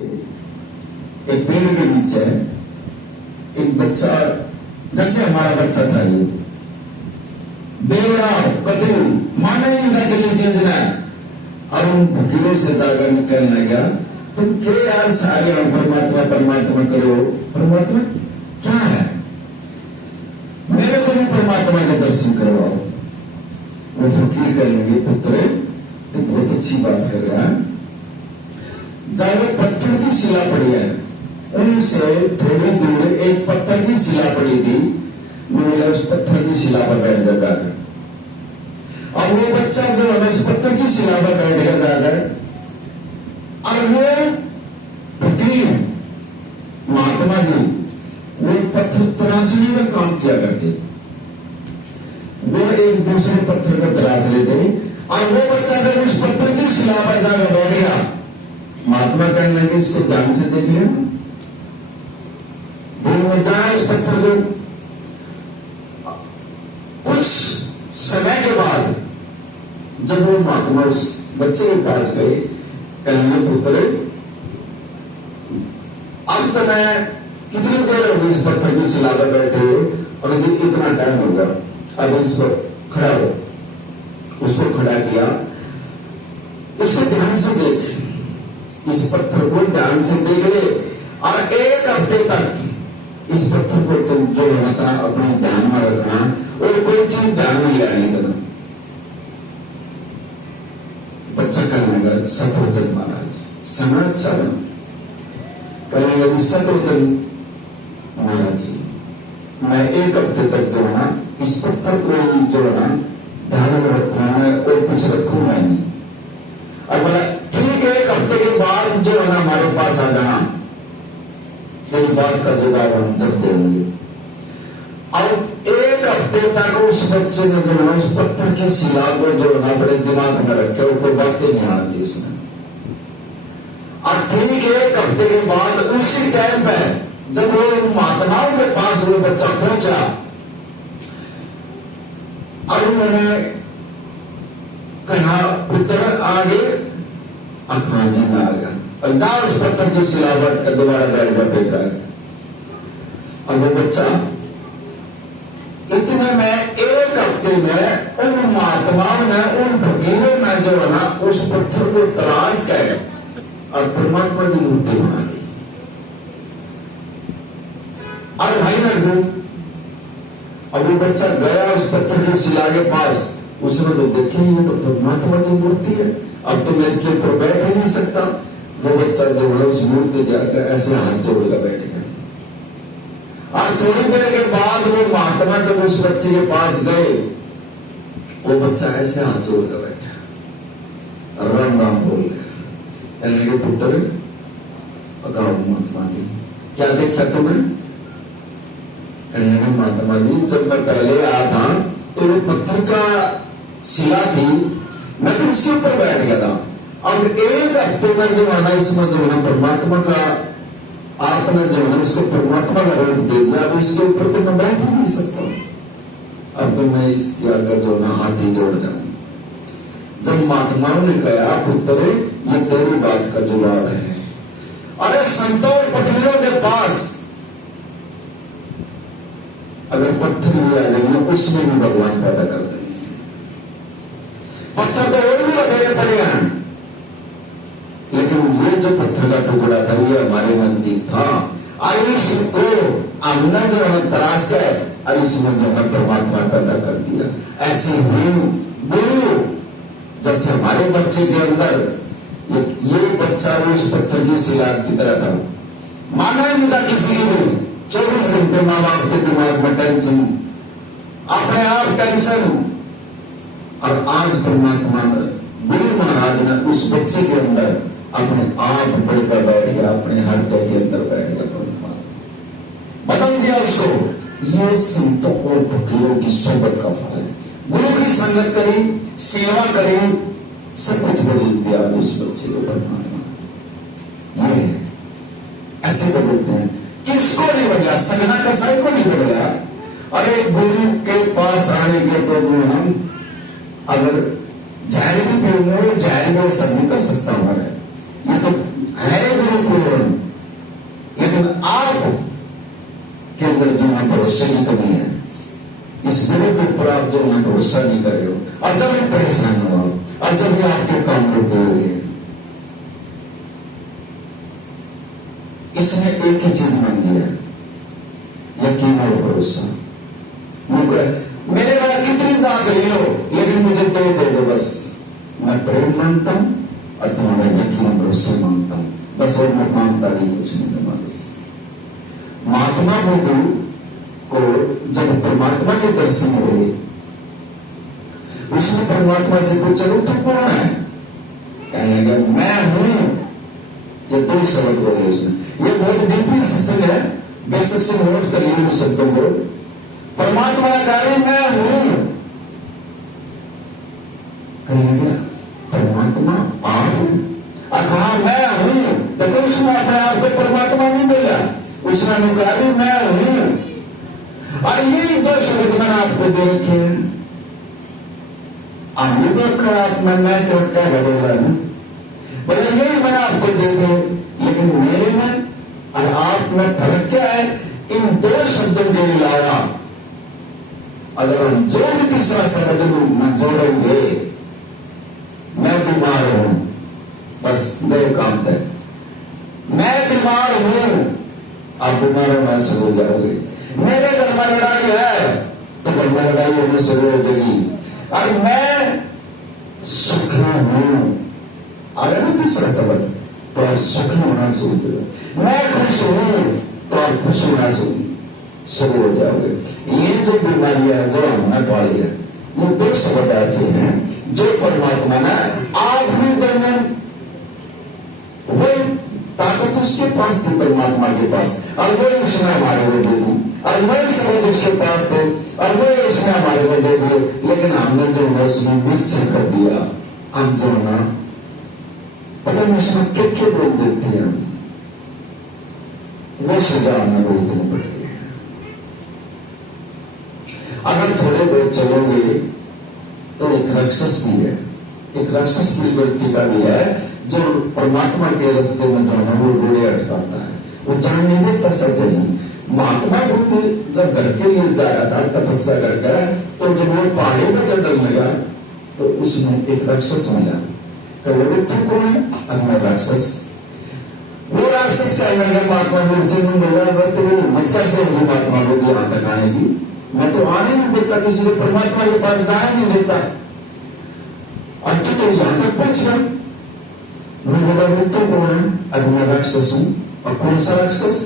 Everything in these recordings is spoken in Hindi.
एक पेड़ के नीचे एक बच्चा, जैसे हमारा बच्चा था, ये बेड़ा कदू माने नहीं था कि ये चीज ना, और उन फकीरों से जाकर निकलने गया, तुम क्यों यार सारे परमात्मा परमात्मा करो, परमात्मा क्या है, मेरे को भी परमात्मा के दर्शन करवाओ। वो फकीर कहेंगे पुत्र तो बहुत अच्छी बात कर रहा है, जब पत्थर की शिला पड़ी है, उनसे थोड़ी दूर एक पत्थर की शिला पड़ी थी, बोले उस पत्थर की शिला पर बैठ जाता है। और वो बच्चा जो है उस पत्थर की शिला पर बैठ जाता है, और वो फकीर महात्मा जी वो पत्थर तराशने का काम किया करते, वो एक दूसरे पत्थर को तराश लेते, और वो बच्चा जब उस पत्थर की शिला पर जाकर बैठ गया, महात्मा कहने लगे इसको ध्यान से देख लिया, वो जाए इस पत्थर को। कुछ समय के बाद जब वो महात्मा उस बच्चे के पास गए, कहने पुत्र अब तो मैं कितनी देर हो गई इस पत्थर की शिला पर बैठे हुए, और मुझे इतना टाइम हो गया, अब इसको खड़ा हो। उसको खड़ा किया, इसको ध्यान से देख, इस पत्थर को ध्यान से देख ले, और एक हफ्ते तक इस पत्थर को तुम जो होता अपने ध्यान में रखना, और कोई चीज ध्यान नहीं लानी तुम्हें। बच्चा कहने लगा सतवचन महाराज, समय अच्छा था, कहने लगी सतवचन महाराज जी, मैं एक हफ्ते तक जो है ना इस पत्थर को जो है ना ध्यान में रखूंगा और कुछ रखूंगा नहीं। और बोला ठीक है, एक हफ्ते के बाद जो है ना हमारे पास आ जाना, मेरी बात का जवाब हम जब देंगे। और एक हफ्ते तक उस बच्चे ने जो है ना उस पत्थर की शिला को जो है ना बड़े दिमाग में रखे, वो कोई बातें नहीं आती उसने। और ठीक है, एक हफ्ते के बाद उसी टाइम पे जब वो महात्माओं के पास वो बच्चा पहुंचा, और उन्होंने कहा पुत्र आगे, अखा जी में आ गया, और जाओ उस पत्थर की शिला पर दोबारा बैठ जा पे जाए। और वो बच्चा इतने में एक हफ्ते में उन महात्माओं ने, उन फकीरों ने जो है ना उस पत्थर को तराश कर और परमात्मा की मूर्ति बना दी। और भाई रख दो, अब वो बच्चा गया उस पत्थर की शिला के पास, उसने तो देखी ये तो परमात्मा की मूर्ति है, अब तो मैं इसके ऊपर बैठ ही नहीं सकता। वो बच्चा जो है उस मूर्ति के आगे ऐसे हाथ जोड़कर बैठ गया। और थोड़ी देर के बाद वो महात्मा जब उस बच्चे के पास गए, वो बच्चा ऐसे हाथ जोड़कर बैठा, राम राम बोल गया, कहने लगे पुत्र बताओ महात्मा जी क्या देखा तुम्हें? कहने लगे महात्मा जी जब मैं पहले आया था तो वो पत्थर का शिला थी, मैं तो उसके ऊपर बैठ गया था, अब एक हफ्ते में जो है ना इसमें जो है ना परमात्मा का आपने जो है ना इसको परमात्मा का रूप दे दिया, अब इसके ऊपर तो मैं बैठ ही नहीं सकता, अब तो मैं इसके आगे जो ना हाथ ही जोड़ रहा हूं। जब महात्माओं ने कहा पुत्र ये तेरी बात का जवाब है, अरे संतों और फकीरों के पास अगर पत्थर भी आ जाएंगे उसमें भी भगवान पैदा कर देंगे, पत्थर तो और भी लगाने पड़ेगा, लेकिन ये जो पत्थर का टुकड़ा था ये हमारे नजदीक था, और इसको हमने जो है तराश है और इसमें जो है परमात्मा पैदा कर दिया। ऐसे ही गुरु जैसे हमारे बच्चे के अंदर ये बच्चा उस पत्थर की शिला की तरह था, माना ही नहीं था किसी को, 24 घंटे माँ बाप के दिमाग में टेंशन, अपने आप टेंशन, और आज परमात्मा गुरु महाराज ने उस बच्चे के अंदर अपने आप बढ़कर बैठ गया, अपने हृदय के अंदर बैठ गया, परमात्मा बदल दिया उसको। ये संतों और फकीरों की सोबत का फल है, गुरु की संगत करी, सेवा करी, सब कुछ बदल दिया उस बच्चे को परमात्मा। ये ऐसे बदलते हैं, किसको नहीं बदला, सगना कसाई को नहीं बदला। अरे गुरु के पास आने के तो हम अगर जहर भी पीऊंगा, जहर में सब नहीं कर सकता हमारे, ये तो है गुरु को अंदर जो है भरोसे की कमी है, इस गुरु के ऊपर आप जो है भरोसा नहीं कर रहे हो, और जब भी परेशान हो, और जब भी आपके काम रुके हुए, इसने एक ही चीज मांगी है, यकीन और भरोसा। मेरे बाद कितनी दाग ले लो, लेकिन मुझे दे दो बस। मैं प्रेम मांगता हूं और तुम्हारा यकीन और भरोसा मांगता हूं बस, और मैं मांगता नहीं कुछ नहीं तुम्हारे से। महात्मा बुद्ध को जब परमात्मा के दर्शन हुए, उसने परमात्मा से पूछा तो कौन है? कहने लगा मैं हूं। ये दो शब्द बोले उसने। ये बहुत डीपली सत्संग है, बेशक से नोट करिए उस शब्दों को। परमात्मा का कार्य मैं हूं। कहेंगे परमात्मा आप कहा मैं हूं, लेकिन उसने अपने आप को परमात्मा नहीं बोला, उसने कहा भी मैं हूं। और यही दो शब्द मैंने आपको देखे, आप भी तो आप मैं तो क्या बोला ना, बोले यही मैंने आपको दे दे, लेकिन मेरे में और आप में फर्क क्या है? इन दो शब्दों के अलावा अगर हम जो भी तीसरा शब्द में जोड़ेंगे, मैं बीमार हूं, बस मेरे काम है, मैं बीमार हूं, आप बीमार होना शुरू हो जाओगे। मेरे घर में लड़ाई है तो घर में लड़ाई होने शुरू हो जाएगी। और मैं सुखी हूं, आगे ना तीसरा शब्द, तो आप सुखी होना शुरू हो जाओगे। मैं खुश हूं तो आप खुश होना शुरू हो जाओगे। ये जो बीमारियां जो हमने पाई है, ये दो शब्द ऐसे हैं जो परमात्मा ने आप भी देने, वही ताकत उसके पास थी परमात्मा के पास, और वही उसने हमारे को दे दी, और वही शब्द उसके पास थे और वही उसने हमारे को दे दिए। लेकिन हमने जो है उसमें मिर्च कर दिया, हम जो ना पता नहीं उसमें क्या बोल देते हैं, वो सजा हमें भुगतनी पड़ेगी। अगर थोड़े बहुत चलोगे तो एक राक्षस भी है, एक राक्षस प्रवृत्ति भी है जो परमात्मा के रास्ते में जो है वो घोड़े अटकाता है, वो जान नहीं देता सत्य जी। महात्मा बुद्ध जब घर के लिए जा रहा था तपस्या करके, तो जब वो पहाड़ी में चढ़ने लगा तो उसमें एक राक्षस मिला। कहे तू कौन है? अग्नि राक्षस। वो राक्षस कहने लगा महात्मा बुद्ध से, बोला मत कैसे होगी महात्मा बुद्ध यहां तक आने की, मैं तो आने नहीं देता, किसी को परमात्मा के पास जाने नहीं देता, और तू तो यहां तक पहुंच गया। मैं बोला वो तो कौन है? अग्नि राक्षस हूं। और कौन सा राक्षस?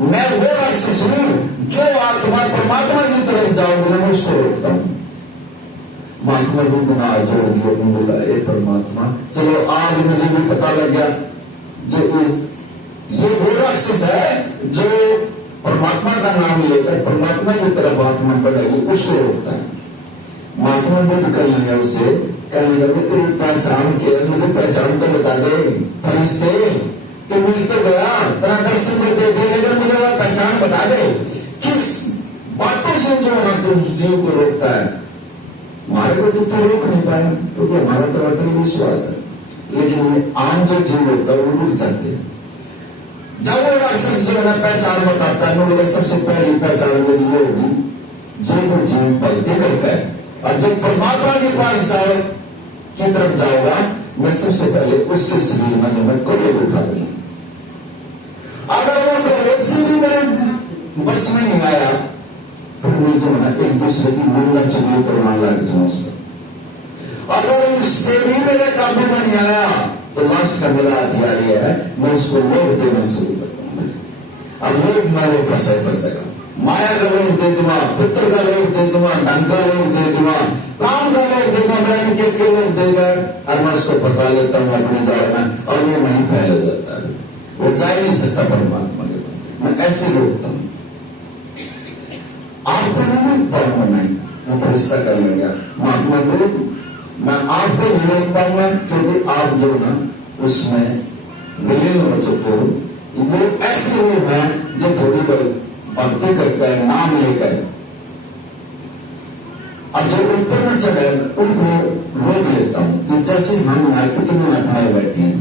मैं वो राक्षस हूं जो आत्मा परमात्मा की तरफ जाओगे मैं उसको रोकता हूं। महात्मा बुद्ध ने आज बोला ए परमात्मा, चलो आज मुझे भी पता लग गया जो ये वो राक्षस है जो परमात्मा का नाम लेकर परमात्मा की तरफ आत्मा बढ़ाई, उसको रोकता है। महात्मा बुद्ध कर लेंगे उससे, कहने लगे तेरी पहचान के, मुझे पहचान तो बता दे, फरिश्ते तो मिल तो गया, तेरा दर्शन तो दे दे, लेकिन मुझे वह पहचान बता दे, किस बातों से जो है तो उस जीव को रोकता है। हमारे को तो रोक नहीं पाया क्योंकि हमारा तो अटल विश्वास है, लेकिन आम जो जीव होता है वो रुक जाते हैं। जब वो राक्षस जो है पहचान बताता है, बोले सबसे पहली पहचान मेरी ये होगी जो वो जीव भक्ति करता है, और जब परमात्मा के पास जाओ की तरफ जाओगा, मैं सबसे पहले उसके शरीर में जो मैं क्रोध उठा दूंगा। अगर वो क्रोध से भी मेरे बस में नहीं आया तो वो जो है एक दूसरे की निंदा चुगली करवाने लग जाऊं उसको। अगर उससे भी मेरे काबू में नहीं आया तो लास्ट का मेरा हथियार यह है, मैं उसको लोभ देना शुरू कर दूंगा। अब लोभ मैं वो फंसेगा, माया का लोभ दे दूंगा, पुत्र का लोभ दे दूंगा, धन का लोभ दे दूंगा, काम का लोभ दे दूंगा, निकेत के लोभ देकर, और मैं उसको फंसा लेता हूँ अपनी जाल में, और वो वहीं फैल हो जाता है, वो जा ही नहीं सकता परमात्मा के पास। मैं ऐसे रोकता हूँ, आपको नहीं पाऊंगा, मैं फरिश्ता कर लूंगा। महात्मा बुद्ध मैं आपको नहीं रोक पाऊंगा क्योंकि आप जो ना उसमें विलीन हो चुके हो। वो ऐसे लोग हैं जो थोड़ी भक्ति करके नाम लेकर और जो ऊपर में चढ़े उनको रोक लेता हूं। जैसे हम यहाँ कितनी आत्माएं बैठी हैं,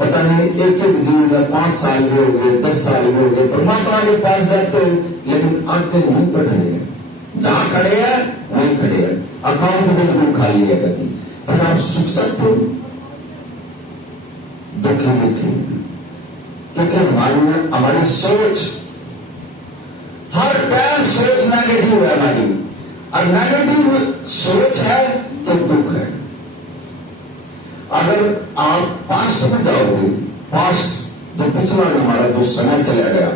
पता नहीं एक एक जीवन में 5 साल के हो गए, 10 साल के हो गए, परमात्मा के पास जाते हो लेकिन आगे नहीं बढ़ रहे हैं। जहां खड़े हैं वहीं खड़े हैं, अकाउंट बिल्कुल खाली है कभी। पर आप सुख सकते हो दुखी दुखी, क्योंकि हमारी सोच हर टाइम सोच नेगेटिव है हमारी, और नेगेटिव सोच है तो दुख है। अगर आप पास्ट में जाओगे, पास्ट जो पिछला हमारा जो समय चला गया,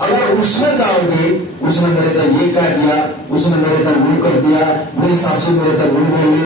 अगर उसमें जाओगे, उसने मेरे तक ये कह दिया, उसने मेरे तक वो कर दिया, मेरी सासू मेरे तक वो बोली,